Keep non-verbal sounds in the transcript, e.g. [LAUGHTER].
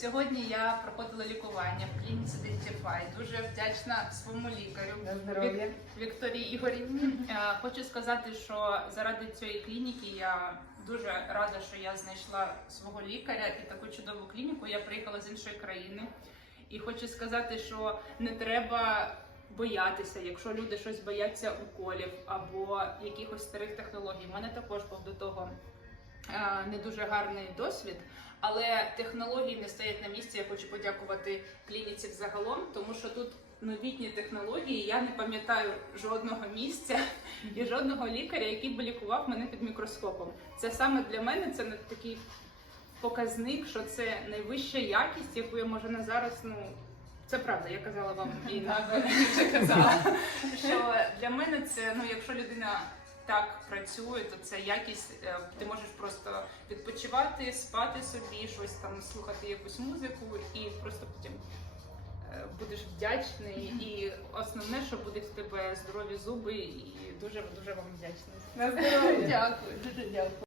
Сьогодні я проходила лікування в клініці Dentify. Дуже вдячна своєму лікарю Вік- Вікторії Ігорівні. Е, Хочу сказати, що заради цієї клініки я дуже рада, що я знайшла свого лікаря і таку чудову клініку. Я приїхала з іншої країни. І хочу сказати, що не треба боятися, якщо люди щось бояться уколів або якихось старих технологій. У мене також був до того не дуже гарний досвід, але технології не стоять на місці. Я хочу подякувати клініці взагалом, тому що тут новітні технології. Я не пам'ятаю жодного місця і жодного лікаря, який би лікував мене під мікроскопом. Це саме для мене це не такий показник, що це найвища якість, яку я можу на зараз. Ну це правда, я казала вам і на казала. [LAUGHS] Що для мене це ну, якщо людина так працює, то це якість. е, Ти можеш просто відпочивати, спати собі, щось там слухати якусь музику, і просто потім е, будеш вдячний. І основне, що будуть в тебе здорові зуби, і дуже дуже вам вдячна. На здоров'я. Дякую, дуже дякую.